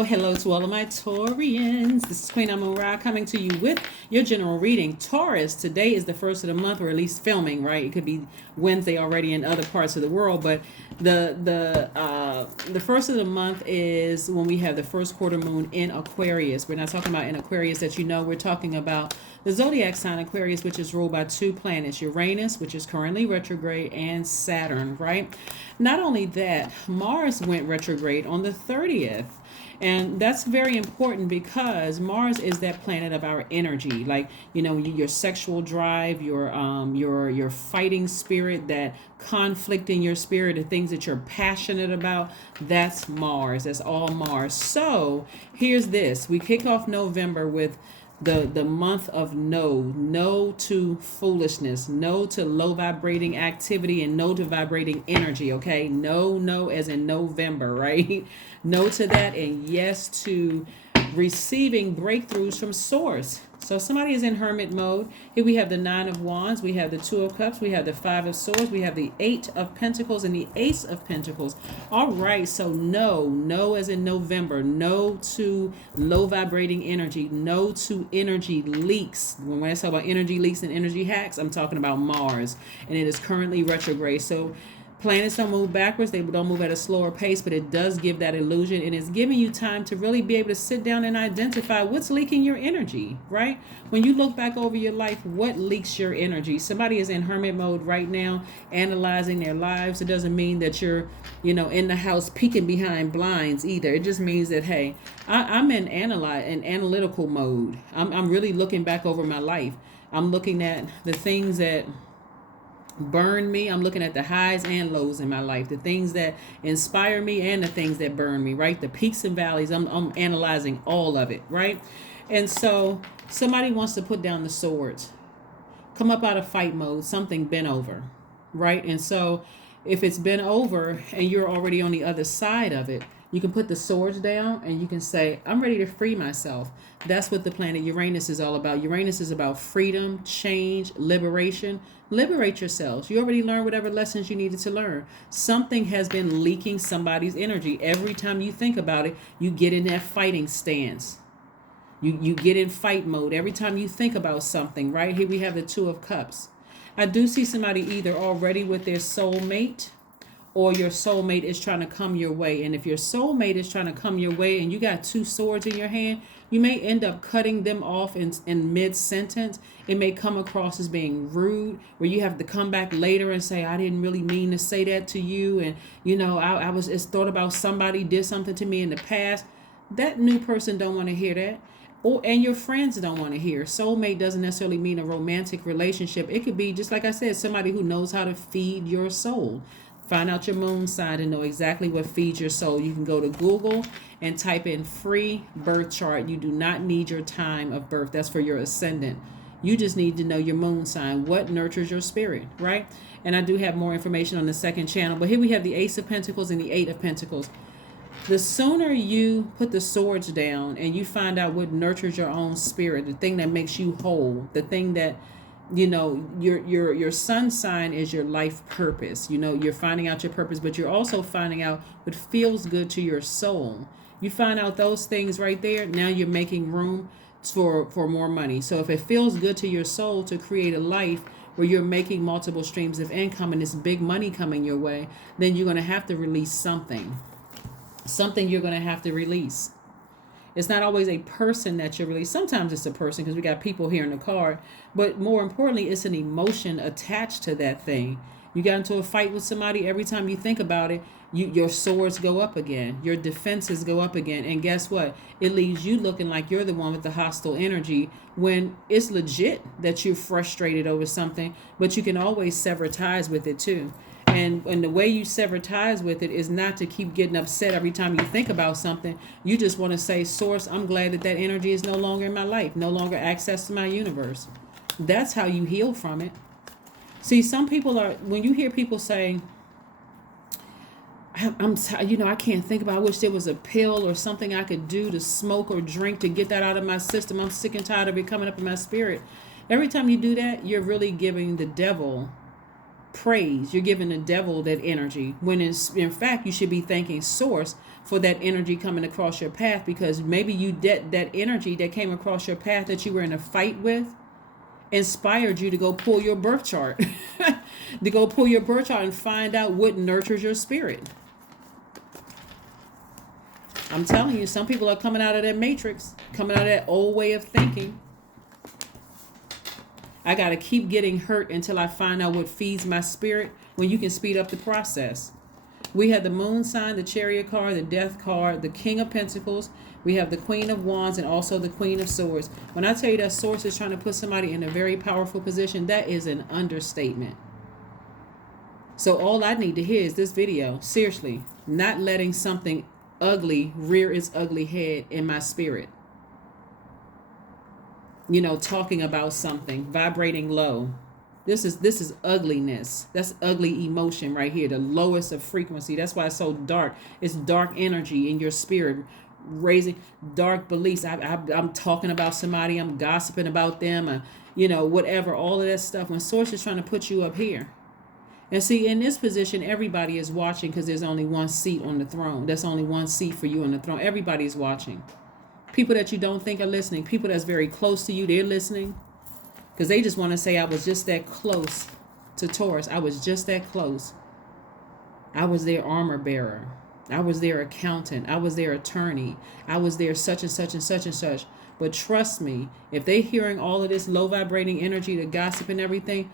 hello to all of my Taurians. This is Queen Amun Ra coming to you with your general reading. Taurus, today is the first of the month, or at least filming, right? It could be Wednesday already in other parts of the world, but the first of the month is when we have the first quarter moon in Aquarius. We're not talking about in Aquarius that you know. We're talking about the Zodiac sign Aquarius, which is ruled by two planets, Uranus, which is currently retrograde, and Saturn, right? Not only that, Mars went retrograde on the 30th. And that's very important because Mars is that planet of our energy, like your sexual drive, your fighting spirit, that conflict in your spirit, the things that you're passionate about. That's Mars. That's all Mars. So here's this: we kick off November with the month of no to foolishness, no to low vibrating activity, and no to vibrating energy. Okay, no as in November, right? No to that, and yes to receiving breakthroughs from source. So somebody is in hermit mode. Here we have the 9 of Wands, we have the 2 of Cups, we have the 5 of Swords, we have the 8 of Pentacles, and the Ace of Pentacles. All right, so no as in November, no to low vibrating energy, no to energy leaks. When I talk about energy leaks and energy hacks, I'm talking about Mars, and it is currently retrograde. So planets don't move backwards, they don't move at a slower pace, but it does give that illusion, and it's giving you time to really be able to sit down and identify what's leaking your energy, right? When you look back over your life, what leaks your energy? Somebody is in hermit mode right now, analyzing their lives. It doesn't mean that you're, in the house peeking behind blinds either. It just means that, hey, I'm in analytical mode. I'm really looking back over my life. I'm looking at the things that burn me. I'm looking at the highs and lows in my life, the things that inspire me and the things that burn me, right? The peaks and valleys. I'm analyzing all of it, right? And so somebody wants to put down the swords, come up out of fight mode, something bent over, right? And so if it's been over and you're already on the other side of it, you can put the swords down and you can say, I'm ready to free myself. That's what the planet Uranus is all about. Uranus is about freedom, change, liberation. Liberate yourselves. You already learned whatever lessons you needed to learn. Something has been leaking somebody's energy. Every time you think about it, you get in that fighting stance. You get in fight mode. Every time you think about something, right? Here we have the 2 of Cups. I do see somebody either already with their soulmate, or your soulmate is trying to come your way. And if your soulmate is trying to come your way and you got 2 swords in your hand, you may end up cutting them off in mid-sentence. It may come across as being rude, where you have to come back later and say, I didn't really mean to say that to you. And, I was just thought about somebody did something to me in the past. That new person don't want to hear that. And your friends don't want to hear. Soulmate doesn't necessarily mean a romantic relationship. It could be, just like I said, somebody who knows how to feed your soul. Find out your moon sign and know exactly what feeds your soul. You can go to Google and type in free birth chart. You do not need your time of birth. That's for your ascendant. You just need to know your moon sign, what nurtures your spirit, right? And I do have more information on the second channel. But here we have the Ace of Pentacles and the 8 of Pentacles. The sooner you put the swords down and you find out what nurtures your own spirit, the thing that makes you whole, the thing that your sun sign is your life purpose. You're finding out your purpose, but you're also finding out what feels good to your soul. You find out those things right there. Now you're making room for more money. So if it feels good to your soul to create a life where you're making multiple streams of income and this big money coming your way, then you're going to have to release something you're going to have to release. It's not always a person that you release. Sometimes it's a person, because we got people here in the card. But more importantly, it's an emotion attached to that thing. You got into a fight with somebody. Every time you think about it, your swords go up again. Your defenses go up again. And guess what? It leaves you looking like you're the one with the hostile energy, when it's legit that you're frustrated over something. But you can always sever ties with it too. And the way you sever ties with it is not to keep getting upset every time you think about something. You just want to say, Source, I'm glad that energy is no longer in my life, no longer access to my universe. That's how you heal from it. See, some people when you hear people saying, I can't think about, I wish there was a pill or something I could do to smoke or drink to get that out of my system. I'm sick and tired of it coming up in my spirit. Every time you do that, you're really giving the devil praise. You're giving the devil that energy, when in fact you should be thanking source for that energy coming across your path, because maybe you that energy that came across your path that you were in a fight with inspired you to go pull your birth chart. To go pull your birth chart and find out what nurtures your spirit. I'm telling you, some people are coming out of that matrix, coming out of that old way of thinking. I got to keep getting hurt until I find out what feeds my spirit, when you can speed up the process. We have the moon sign, the chariot card, the death card, the king of pentacles. We have the queen of wands and also the queen of swords. When I tell you that source is trying to put somebody in a very powerful position, that is an understatement. So all I need to hear is this video. Seriously, not letting something ugly rear its ugly head in my spirit. You know, talking about something, vibrating low. This is ugliness. That's ugly emotion right here, the lowest of frequency. That's why it's so dark. It's dark energy in your spirit, raising dark beliefs. I'm talking about somebody. I'm gossiping about them. You know, whatever, all of that stuff. When source is trying to put you up here. And see, in this position, everybody is watching, because there's only one seat on the throne. There's only one seat for you on the throne. Everybody's watching. People that you don't think are listening, people that's very close to you, they're listening. Because they just want to say, I was just that close to Taurus. I was just that close. I was their armor bearer. I was their accountant. I was their attorney. I was their such and such and such and such. But trust me, if they're hearing all of this low vibrating energy, the gossip and everything,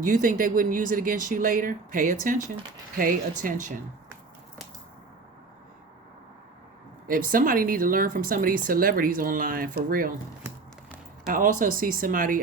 you think they wouldn't use it against you later? Pay attention. Pay attention. If somebody needs to learn from some of these celebrities online, for real. I also see somebody,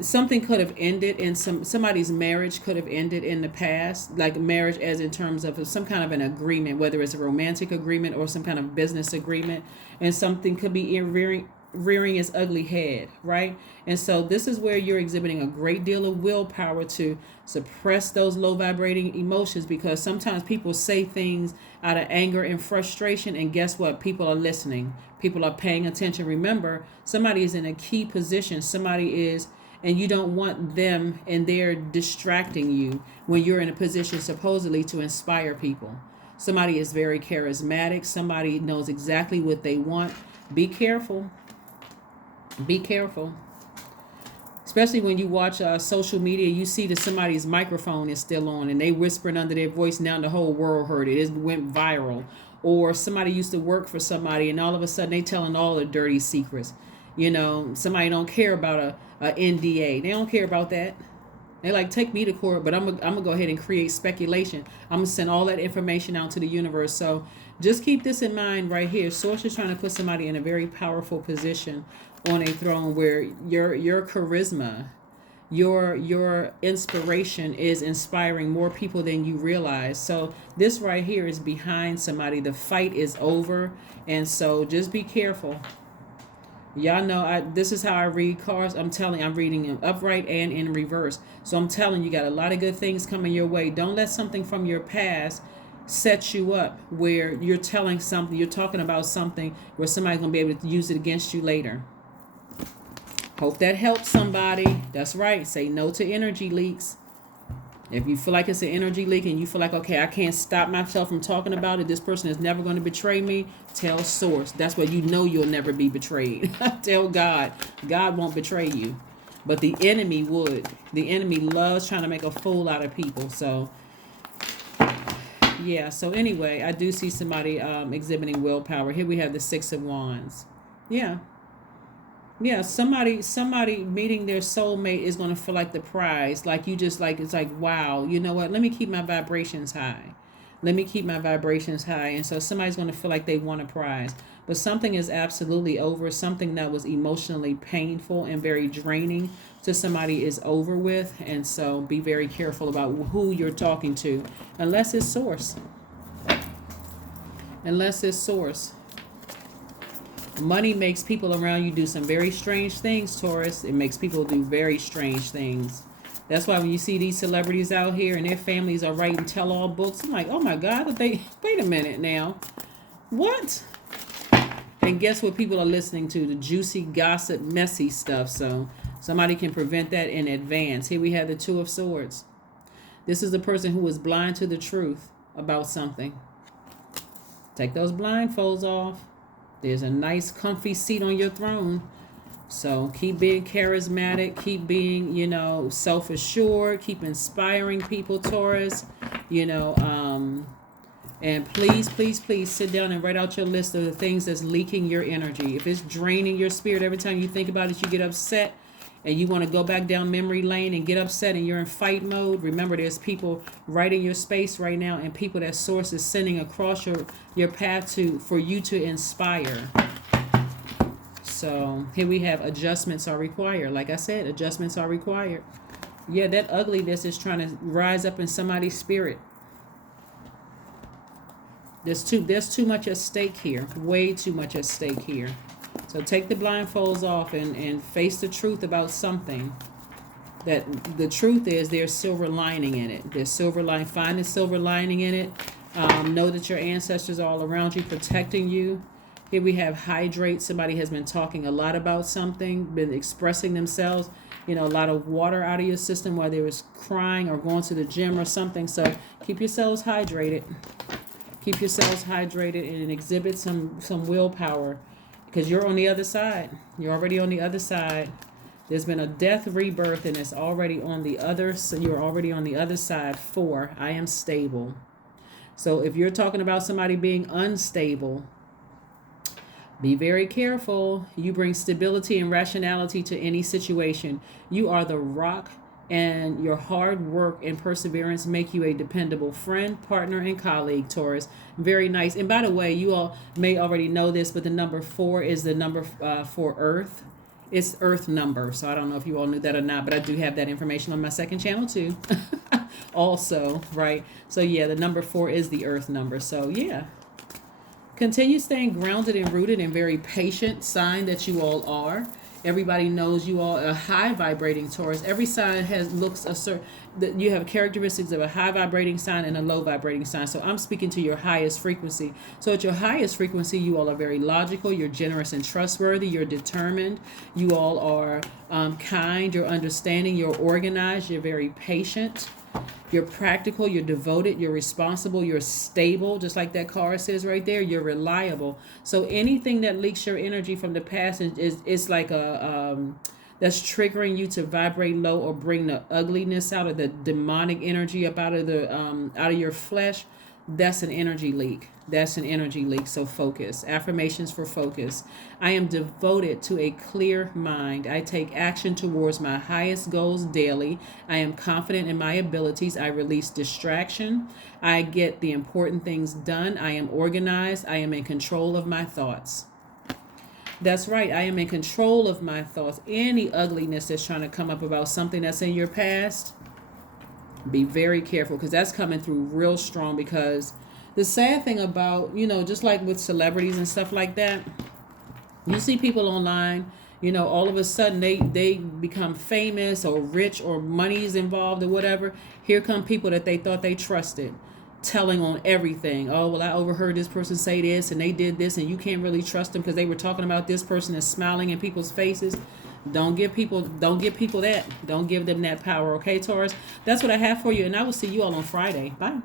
something could have ended in somebody's marriage could have ended in the past, like marriage as in terms of some kind of an agreement, whether it's a romantic agreement or some kind of business agreement, and something could be rearing its ugly head, right? And so this is where you're exhibiting a great deal of willpower to suppress those low vibrating emotions, because sometimes people say things out of anger and frustration, and guess what? People are listening. People are paying attention. Remember, somebody is in a key position. Somebody is, and you don't want them, and they're distracting you when you're in a position supposedly to inspire people. Somebody is very charismatic. Somebody knows exactly what they want. Be careful. Be careful. Especially when you watch social media, you see that somebody's microphone is still on and they whispering under their voice. Now the whole world heard it. It went viral. Or somebody used to work for somebody and all of a sudden they telling all the dirty secrets. You know, somebody don't care about a NDA. They don't care about that. They like, take me to court, but I'm gonna go ahead and create speculation. I'm gonna send all that information out to the universe. So just keep this in mind right here. Source is trying to put somebody in a very powerful position on a throne where your charisma, your inspiration is inspiring more people than you realize. So this right here is behind somebody. The fight is over, and so just be careful. Y'all know this is how I read cards. I'm reading them upright and in reverse. So I'm telling you, got a lot of good things coming your way. Don't let something from your past set you up where you're talking about something where somebody's going to be able to use it against you later. Hope that helps somebody. That's right. Say no to energy leaks. If you feel like it's an energy leak and you feel like, okay, I can't stop myself from talking about it, this person is never going to betray me, tell source. That's where you know you'll never be betrayed. Tell God. God won't betray you. But the enemy would. The enemy loves trying to make a fool out of people. So, yeah. So anyway, I do see somebody exhibiting willpower. Here we have the Six of Wands. Yeah. Yeah, somebody meeting their soulmate is going to feel like the prize. Like you just like, it's like, wow, you know what? Let me keep my vibrations high. Let me keep my vibrations high. And so somebody's going to feel like they won a prize. But something is absolutely over. Something that was emotionally painful and very draining to somebody is over with. And so be very careful about who you're talking to. Unless it's source. Unless it's source. Money makes people around you do some very strange things, Taurus. It makes people do very strange things. That's why when you see these celebrities out here and their families are writing tell-all books, I'm like, oh my God, wait a minute now. What? And guess what people are listening to? The juicy, gossip, messy stuff. So Somebody can prevent that in advance. Here we have the Two of Swords. This is the person who is blind to the truth about something. Take those blindfolds off. There's a nice comfy seat on your throne. So keep being charismatic, keep being, self-assured, keep inspiring people, Taurus, and please, please, please sit down and write out your list of the things that's leaking your energy. If it's draining your spirit, every time you think about it, you get upset and you want to go back down memory lane and get upset and you're in fight mode. Remember, there's people right in your space right now and people that Source is sending across your path for you to inspire. So here we have adjustments are required. Like I said, adjustments are required. Yeah, that ugliness is trying to rise up in somebody's spirit. There's too much at stake here. Way too much at stake here. So take the blindfolds off and face the truth about something. That the truth is there's silver lining in it. There's silver lining. Find the silver lining in it. Know that your ancestors are all around you, protecting you. Here we have hydrate. Somebody has been talking a lot about something, been expressing themselves. A lot of water out of your system, whether it was crying or going to the gym or something. So keep yourselves hydrated. Keep yourselves hydrated and exhibit some willpower, because you're on the other side. You're already on the other side. There's been a death rebirth and it's already on the other. So you're already on the other side. 4, I am stable. So if you're talking about somebody being unstable, be very careful. You bring stability and rationality to any situation. You are the rock, and your hard work and perseverance make you a dependable friend, partner, and colleague, Taurus. Very nice. And by the way, you all may already know this, but the number 4 is the number for Earth. It's Earth number. So I don't know if you all knew that or not, but I do have that information on my second channel too. Also, right? So yeah, the number 4 is the Earth number. So yeah. Continue staying grounded and rooted and very patient, sign that you all are. Everybody knows you all are a high vibrating Taurus. Every sign looks a certain, that you have characteristics of a high vibrating sign and a low vibrating sign. So I'm speaking to your highest frequency. So at your highest frequency, you all are very logical. You're generous and trustworthy. You're determined. You all are kind. You're understanding. You're organized. You're very patient. You're practical, you're devoted, you're responsible, you're stable, just like that card says right there. You're reliable. So anything that leaks your energy from the past is like that's triggering you to vibrate low or bring the ugliness out of the demonic energy up out of your flesh. That's an energy leak. That's an energy leak. So focus. Affirmations for focus. I am devoted to a clear mind. I take action towards my highest goals daily. I am confident in my abilities. I release distraction. I get the important things done. I am organized. I am in control of my thoughts. That's right. I am in control of my thoughts. Any ugliness that's trying to come up about something that's in your past, be very careful, because that's coming through real strong. Because the sad thing about, just like with celebrities and stuff like that, you see people online, all of a sudden they become famous or rich or money's involved or whatever. Here come people that they thought they trusted, telling on everything. Oh, well, I overheard this person say this and they did this, and you can't really trust them because they were talking about this person and smiling in people's faces. Don't give people that. Don't give them that power, okay, Taurus? That's what I have for you, and I will see you all on Friday. Bye.